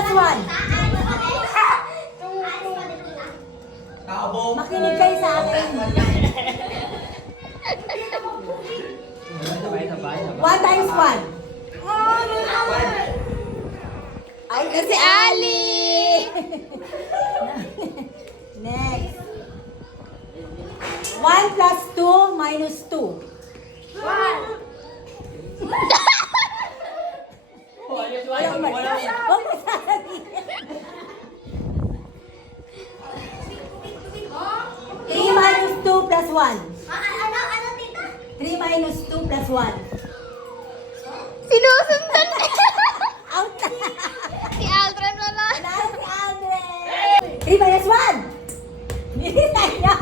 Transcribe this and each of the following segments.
plus 1. Makinig kayo sa akin. 1 times 1. Ay, kasi Ali! Next. 1 plus 2 minus 2. 1. Huwag mo sasabihin. 3 minus 2 plus 1. Ano, tita? 3 minus 2 plus 1. Sinusundan Out na! si Aldrin na lang. Wala si Aldrin! 3 minus 1! Nilitay niya!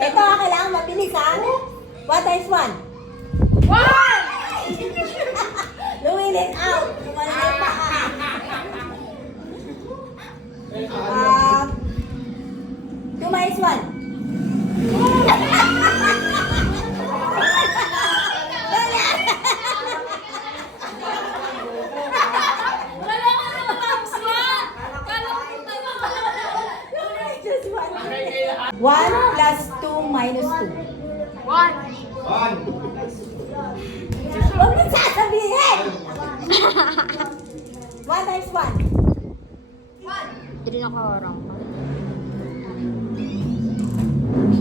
Ito, kailangan mabilis ha? 1 times 1. 1! Luwilin out! Kumalit pa ka! 2 minus 1. One plus 2 minus 2. 1. Huwag mo sasabihin! 1 times 1. Hindi rin ako orang.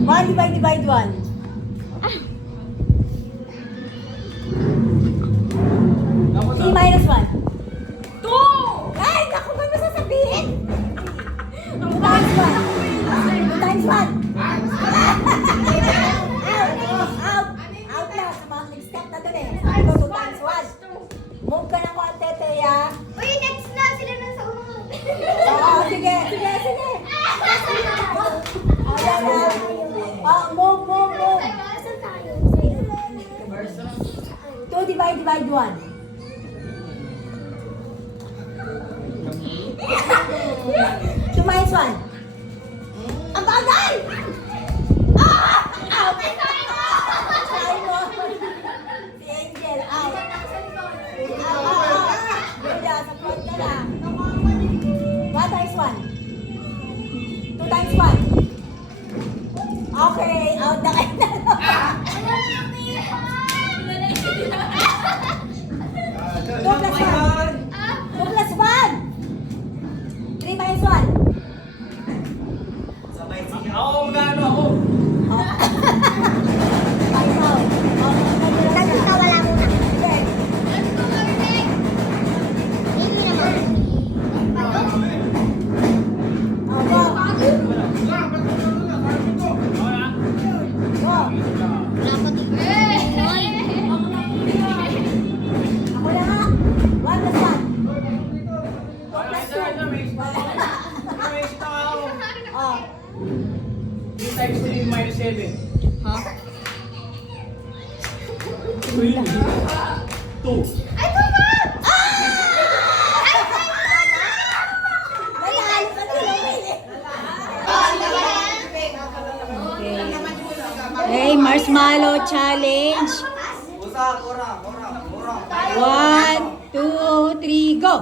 1 divide 1. Three minus 1. 2! Ay, naku, ba't mo sasabihin? 2 times 1. 2 times 1. Out na. Next step na dun eh. Sabi ko 2 times 1. Move ka ng konti, Teya. Uy, next na. Sila na sa unang. Oo, sige. Ayan na. Move. Asan tayo? 2 divide 1. 2 minus 1. Ang bagay! Out! Try mo. Si Angel, out. Wala, sa front ka na. 1 times 1. 2 times 1. Okay, out na kayo na. 2 plus 1. 2 plus 1. 3 minus 1. Ako, magkano ako? Sabi ka wala muna. Sige. Hindi naman. Go. Go. Wala pa to. Ako na nga. 1 plus 1. 2 plus 2. May isita ka ako. Oh. 3 times 3 minus 7. Ha? 2. Ay, tama! Nanalo ka na naman eh. Okay, marshmallow challenge. Usa, kurang. 1, 2, 3, go!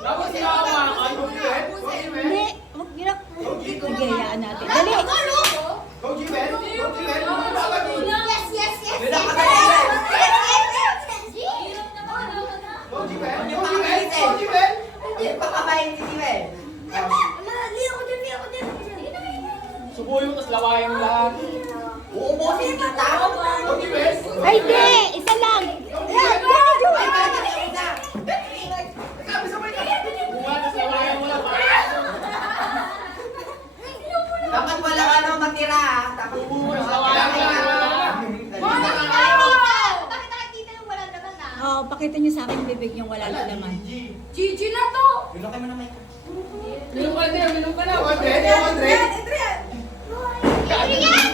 Tapos sinawakan ko yun. Hindi, huwag nyo na. Sige, hayaan natin. Dali! Subuyo, tapos lawayan mo lahat. Uubusin kita. Ay, di! Isa lang! Ayan, go! Bunga, tapos lawayan mo lang. Dapat wala ka nang matira. Dapat Bunga, tapos lawayan mo lang. Bakit nakikita yung wala naman na? Oo, pakita nyo sa akin yung bibig yung wala na naman. Gigi na to! Bilok kayo mo na may Minum ka na. 100. Adrian!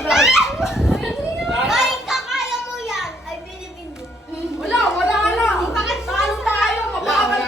Ay, kakaya mo yan! I believe in you. Wala na. Bakit Talo tayo, mabagal.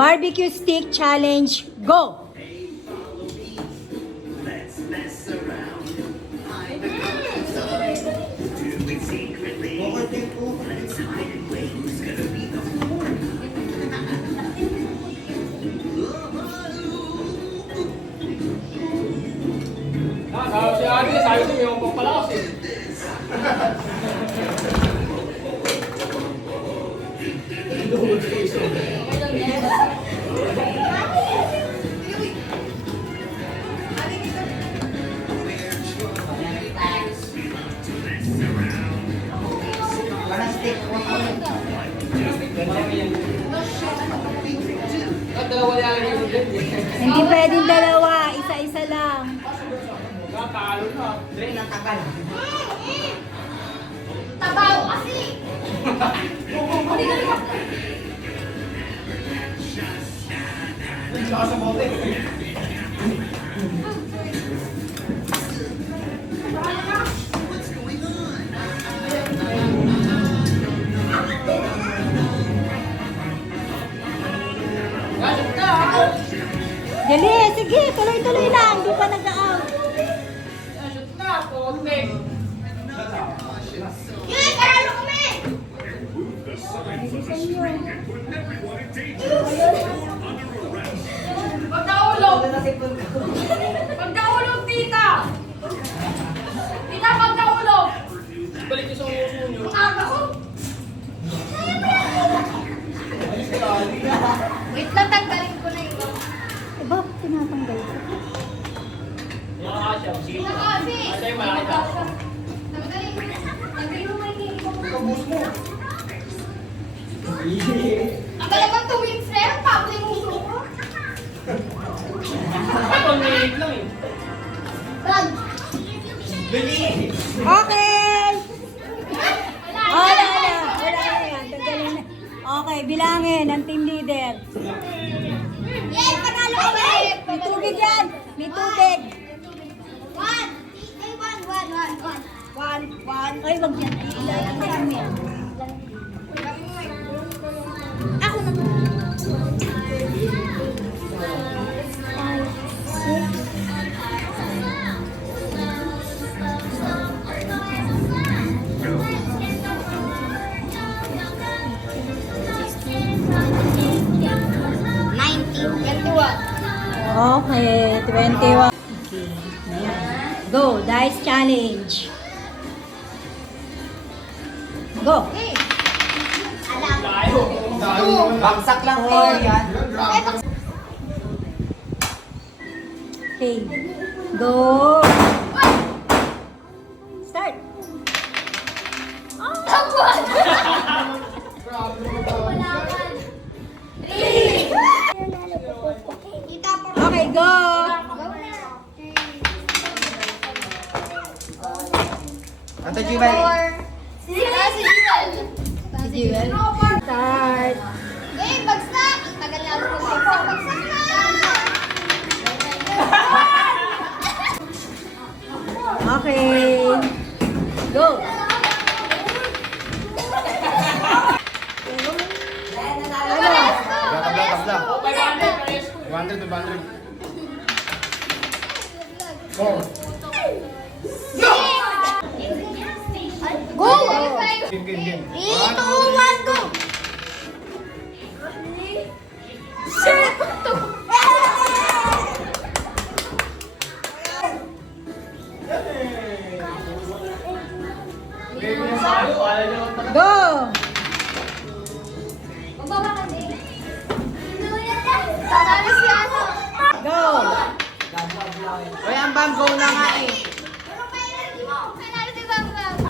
Barbecue stick challenge, go! Si Ate, sabi ko yung pagpalakas eh. Walang stick. At dalawa yan yung blend eh. Hindi pwedeng dalawa, isa-isa lang. Nakakalo na. Dre, natagal. Tabaw kasi. Saka sa bote. Gasot na! Dali, sige, tuloy-tuloy lang, di pa nag-out. Gasot na! Konti! Yun, paralo kami. Pagkaulog! Ano na si Punto? Pagkaulog, tita! Tita, pagkaulog! Balik niyo sa uso niyo. Aga ko! Wait lang, tanggalin ko na ito. Eh, bakit tinatanggal ko? Nakakasya. Sige. Nakasi. Ate, malaki na. Tanggalin ko na. Tanggalin mo may hindi ko. Kabus mo. Ang galabang 2 weeks na yan, Pablo yung uso ko. Ito, minute lang eh. Bag. Bili! Okay! Wala. Wala na, wala na yan, tanggalin na. Okay, bilangin ang team leader. Yay, panalo kami. May tubig yan, may tubig. 1. Ay, 1. Ay, wag yan, ilalagay mo yan. Ako na. Okay, 21. Okay, ayan. Go, dice challenge. Go. Layo. Bagsak lang kayo yan. Okay, go. Start. Okay, go. Ato, Jibay. Si Jewel. Si Jewel. Start. Eh, bagsak! Ang tagal na ako bagsak. Bagsak na! Okay. Go. O, 500, pares ko. 200 to 200. Go! Game, game, game. 3, 2, 1, go! Game na sayo. Ayaw niyo ang tagal. Go. Magbaba ka din. Tatalo si Ano. Go. Oy, ang bam, go na nga eh. Pero may energy mo. Nanalo si Bang Bang.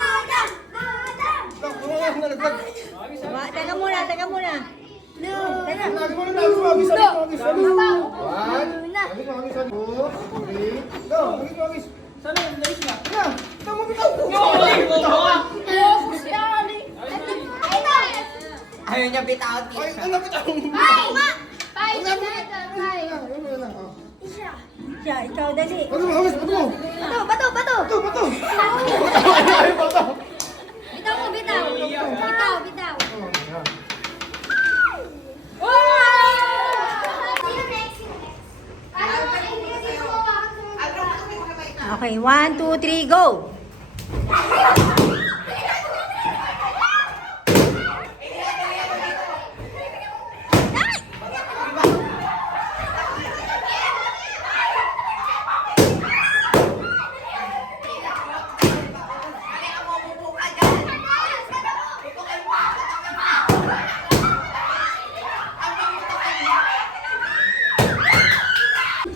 Teka muna, teka muna. Teka. Ayaw niya bitaw. Ay! Ma! Ay! Ay! Siya, ikaw, dali. Bato! Bitaw mo, bitaw! Bitaw! Okay, 1, 2, 3, go!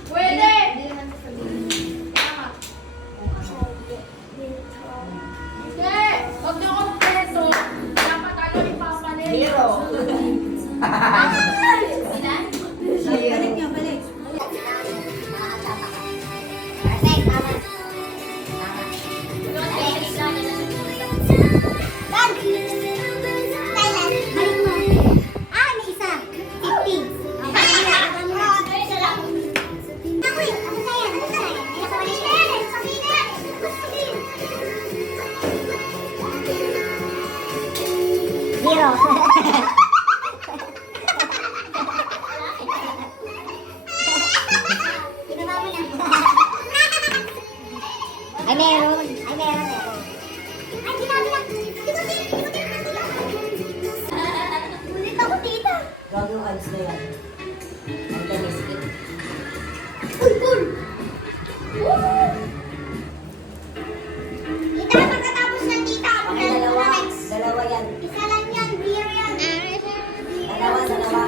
Pwede! Hindi! Huwag niyo akong preso. Dapat ano yung papalit. Zero. Balik niyo, balik. Perfect, tama. Done. Silent. Balik mo. Ah, may isa. 50. Okay, isa lang. Ako yun. Ano na yan? Ano na yan? Ay, nakawala siya. Sabihin na yan. Sabihin. Zero. Ibaba mo na. Ay, meron. Ay, meron. Ay, sinabi na. Ulit ako, tita. Gago ads na yan. Ang tamis eh. Uy, cool. Tita, pagkatapos ng tita, ako Okay, na dalawa. next. Dalawa yan. Isa lang yan, beer yan. Dalawa, dalawa.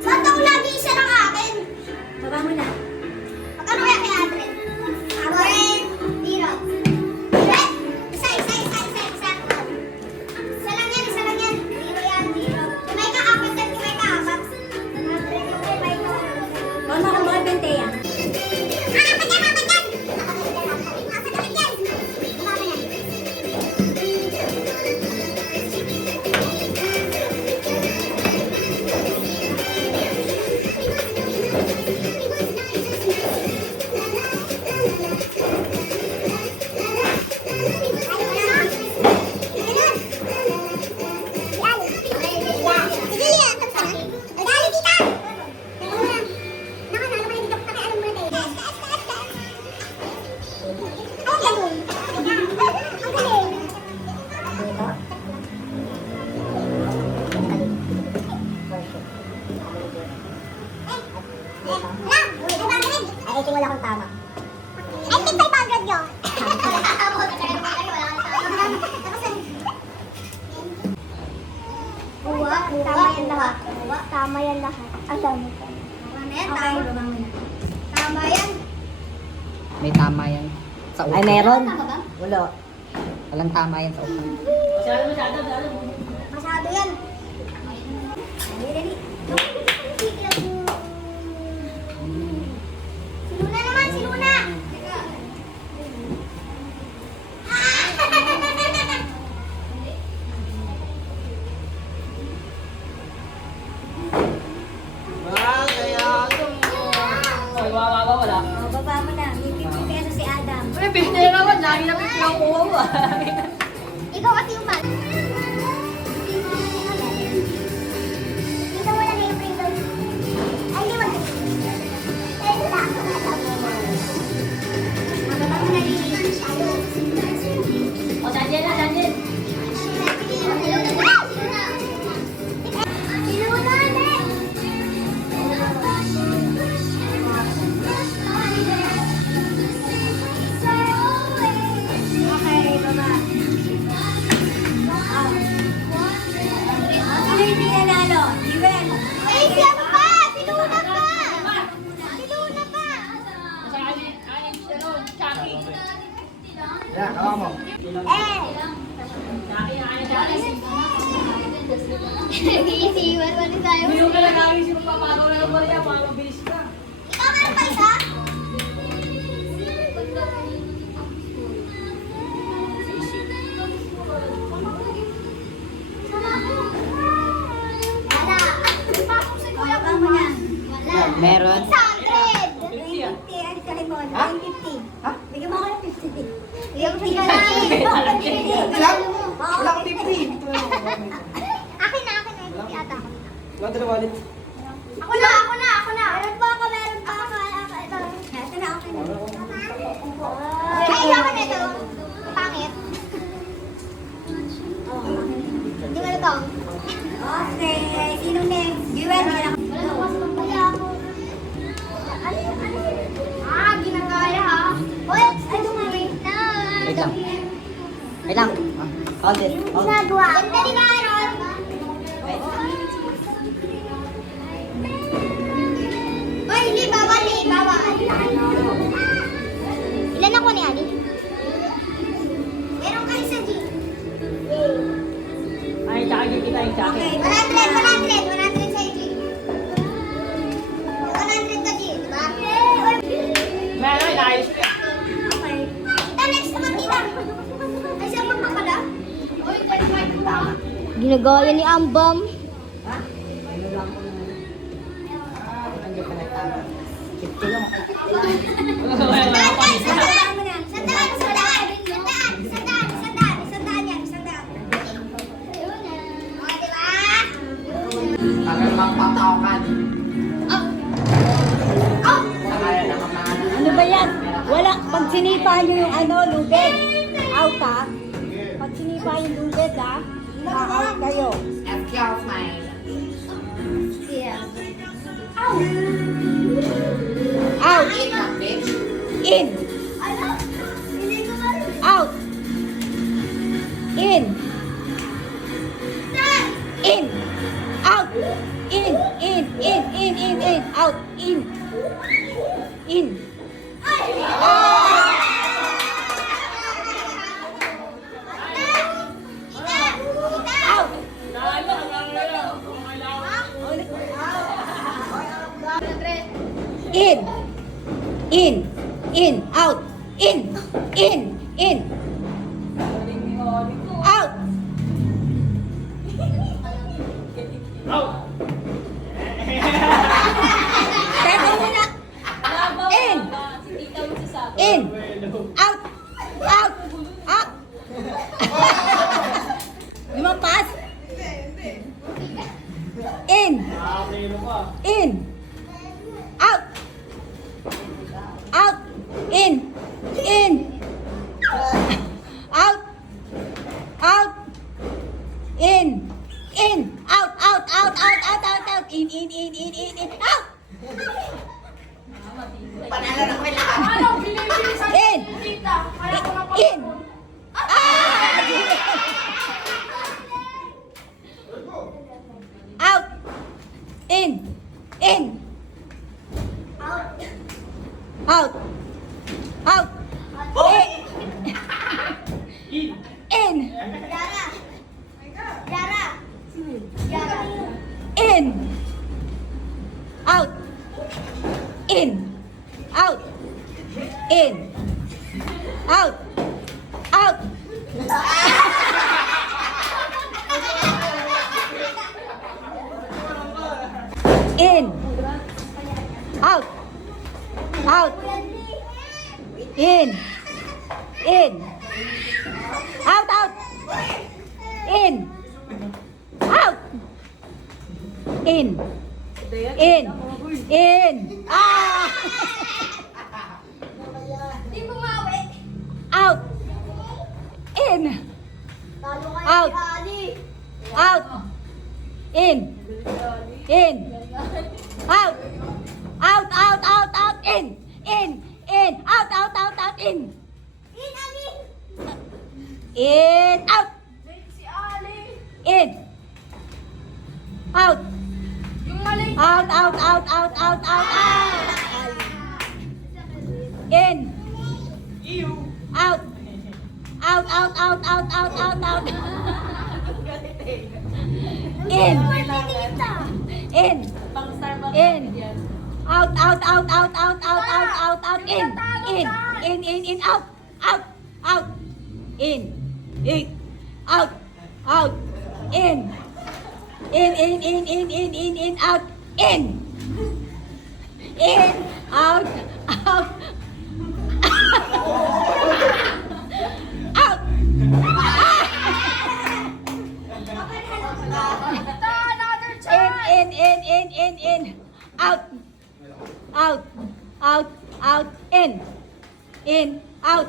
Ba't ako lagi isa lang akin? Baba mo na. Magkano kaya kay Adren? Adren, zero. Red, isa. Isa lang yan. Zero yan, zero. Kung may kaapat at kung may kaapat. Adren, yung may ko. Mama ka mga 20 yan. Apat yan. Apat yan. Baba mo na. Ay, ito wala kang tama. I think 500 yun. Uwa, tama yan lahat. Tama yan lahat. Tama yan, Okay, baba mo na. tama yan. May tama yan sa utak. Ay, meron. Tama ba? Wala. Walang tama yan sa utak. Masyado yan. Dali. Si Luna naman, si Luna. Ay, wala. Oh, baba mo na. May 50 pesos si Adam. Uy, 50 na naman. Lagi na 50 ang kuha mo. Ikaw kasi yung mal. Ikaw wala na yung Pringles. Ay, hindi wala. Ay, wala. Mababa mo na rin. O, Daniel na, Daniel. Okay, baba. Sino hindi nanalo? Iwen. Eh, siya pa! Si Luna pa! Si Luna pa! Sa akin, ano, Chucky. Yan, kawa mo. Eh! Iisiwan mo na tayo. Yung ka lang namin si Papagaw na lang Maria, para mabilis ka. Ikaw meron pa isa? Sama ko. Wala. Pasok si Kuya Baba mo na. Wala. Meron. 600! 50, ano sa limon? Ha? 50. Ha? Bigyan mo ako ng 50. Bigyan ko siya lang. Wala akong 50. Akin na. Hindi ata ako. Wala dala wallet. Ako na. Meron pa ako. Ito. Wait lang. Hold it. Hold it. Ginagawa. Ganda ni Aaron. Oy, hindi. Bawal eh. Bawal. Ilan ako ni Ali? Meron ka isa, G. Ay, tsaka yung kita yung tsaka. 100 sa G. 100 ka, G. Diba? Meron, ayos ka. Okay. Tita, next naman, tita. Ay, siya pa pala. Oy, 25 lang. Ginagaya ni Ambam. Hindi pa nagtama. 50 lang. Tagal magpatawakan. Nakaya na kamana. Ano ba yan? Wala. Pag sinipa nyo yung lubid. Out ha. Pag sinipa yung lubid ha. Ma-out kayo. Excuse me. Out. Eat that bitch. In. Out. In. In. Out. In. Out. In. Out. In. Out. In. Out. Teka muna. In. Out. Lumampas. In. Out. In. Out. In. Out. In. Out. Panalo na ko lahat. Ano, binibilisan In. ko, tita. Kaya ko na pa. In. Out. In. Out. In. In. Out. In. Out. In. Out. In. Out. In. Out. In. Out. In. Di bumawi. Out. In. Talo kayo Out. ni Ali. Out. In. Out. In. Out. In. In, Ali. In. Out. Si Ali. In. Out. Yung mali. Out. In. Out. In. In. Out. In. Out. In. Out. In. Out. Out. Out. Tita, another chance. In. Out. In. Out.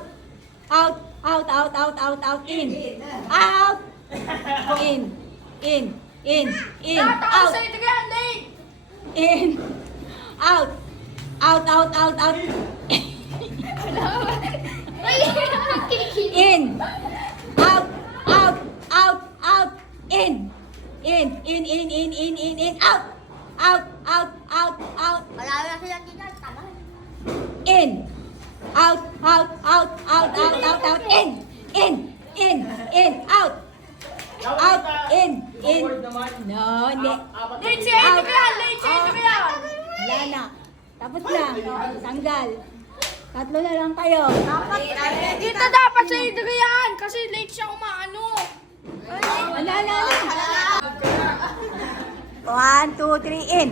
In. Tataas Out. sa'yo, tiga, hindi. In. Out. Ay, kinikili. In. Out. in, out, out, out, out, out, Wala na sila dito. Tama. in, out, out, out, out, out, out, out, in, out, out, in, no, hindi, Late si Adrian! Late si Adrian! wala na, tapos na, tanggal, tatlo na lang kayo, Dito dapat si Adrian! Kasi late siya umaano. wala na, 1, 2, 3, in,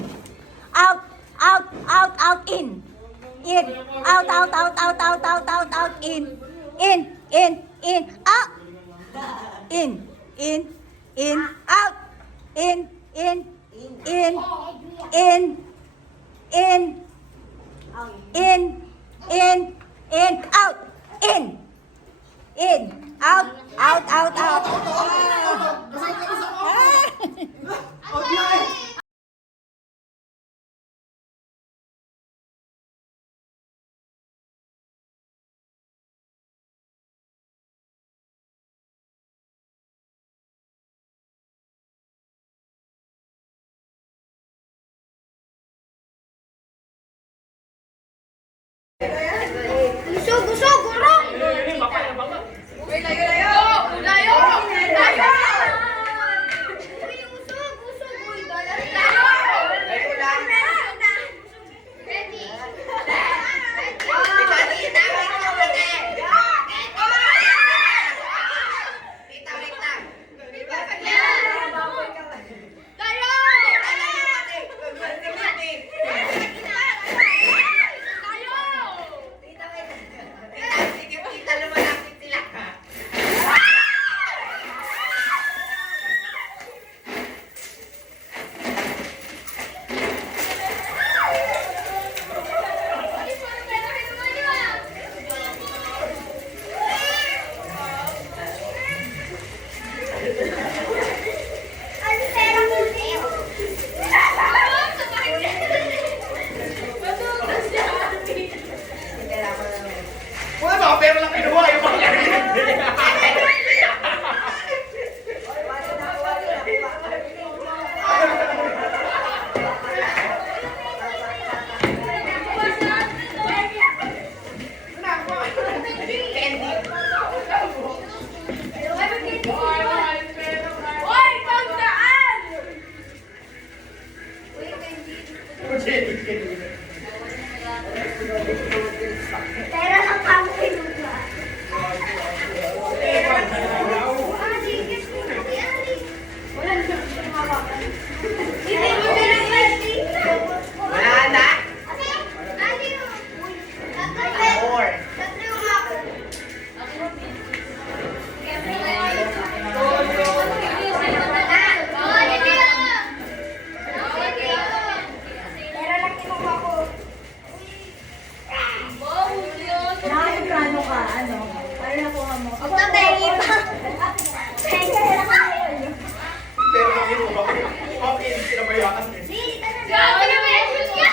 out, out, out, out, in, out, out, out, out, out, out, out, out, in, out, in, out, in, out, out, out, Busog, busog, gurong! Uy, layo, layo! Layo! Layo! Uy, busog, busog. Uy, Layo lang. Ready? Wala, pero lang kinuha yung mga hindi. Uy, pagdaan! Pera lang kami kinuha. Pera lang kinuha. Ah, sige. Wala na siya hawakan. Hindi mo pinag-wait dito. Wala na. Ate, ate, uy. Tatlo yung ako. Pera lang kinuha ko. Nakakano ka, ano, ano nakuha mo? Tabengi pa. Pera lang kayo. Pero lang kinuha. Okay, sinabayakan eh. Gawa na message ka!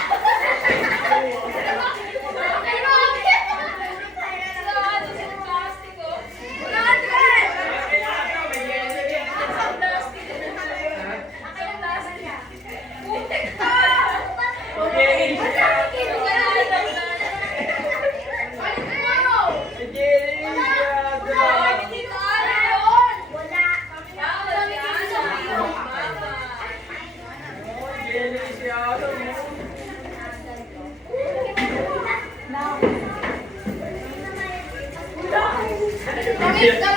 Wala.